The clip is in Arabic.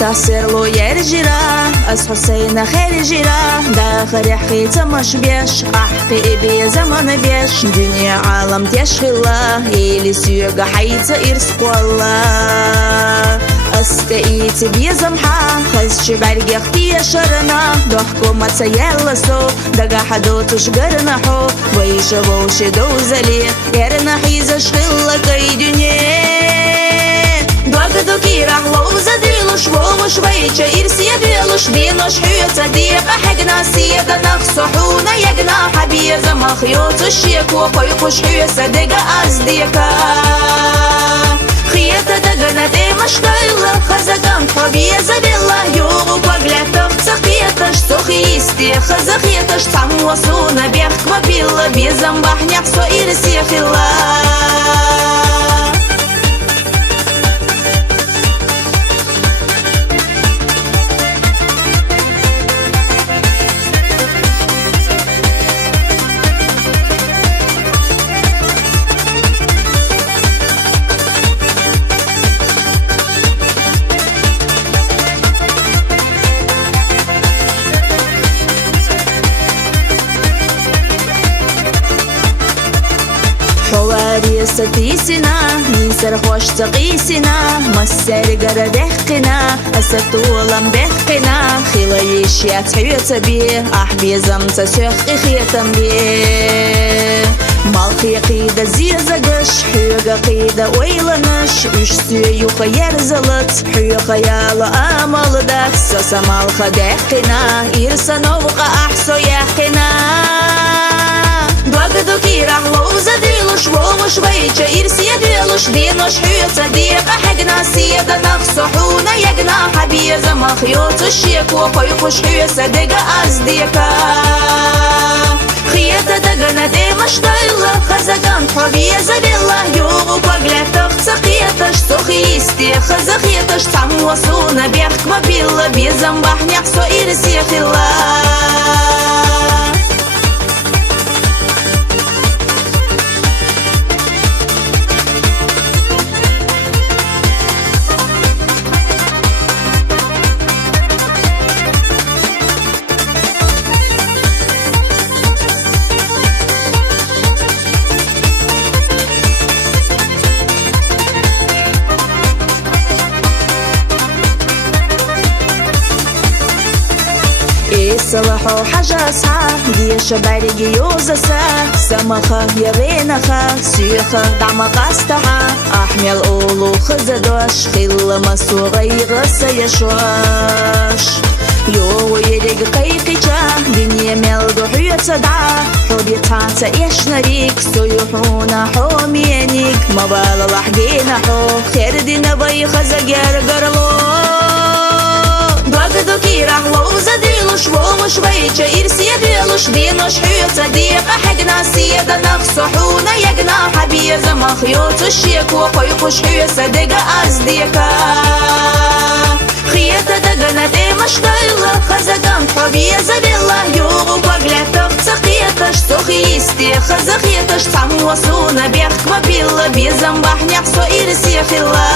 تحسر له يرجرا أس حسين خير جرا داخل حقيت مش بيش أحقي بي زمان بيش دنيا عالم تشغلا إلي سيوغا حيت إرسق والله أستقيت بيزمحا خز شبارجي اختي شرنا ضحكو ما تسيلسو دقا حدو تشقرنا حو ويشبوش دوزلي يرنا حيزة شغلا كي دنيا دوغدو كي راحلو زديلوش ووش ويجا إرسي بيلوش دينوش حيوتا ديقا حقنا سيدا نخصحونا يقنا حبيزة مخيوت الشيك وقيقوش حيوسا دقا أزديكا خياتا دقنا دي مشتايلا خزاقان حبيزة بالله يوغو поглядах цахиеташ сухисти خزاخيتаш самуасуна бех квапила безамбахняк со ирсехила حواري ستيسنا نيسر خوش تقيسنا مسر قردحقنا أستولم بحقنا خلايش يتحيوت بيه أحبي زمت سيخي خيتم بيه مالخي قيدة زيزاقش حيوغا قيدة ويلنش إش سيوخا يرزلت حيوخا يالا آمال دات ساسا مالخا دحقنا إرسا نوغا أحسو يحقنا دوغدو كي راحلو زديلوش ووش ويجا إرسي بيلوش دينوش حيوتا ديقا حقنا سيدا نخصحونا يقنا حبيزة مخيوت الشيك وقيقوش حيوسا دقا أزديكا خياتا دقنا دي مشتايلا خزاقان حبيزة بالله يوغو поглядах цахиеташ сухисти خزاخيتаш самуасуна бех квапила безамбахняк со ирсехила صلحو حاجة صعب دي شبارجي يوزسا سمخة يغينخة سيخة دعم قاستها أحمي الأولو خزدوش خيل مسوغي غسا يشوش يو يريق قيقيجا دنيا ملدو حيوت صدعا حودي تانتا يشنريك سيوحونا حومينيك مبالا لحقينا حو خير دينا بي خزاقير قرلو دوغدو كي راحلو زديلوش ووش ويجا إرسي بيلوش دينوش حيوتا ديقا حقنا سيدا نخصحونا يقنا حبيزة مخيوت الشيك وقيقوش حيوسا دقا أزديكا خياتا دقنا دي مشتايلا خزاقان حبيزة بالله يوغو поглядах цахиеташ сухисти خزاخيتаш самуасуна бех квапила безамбахняк со ирсехила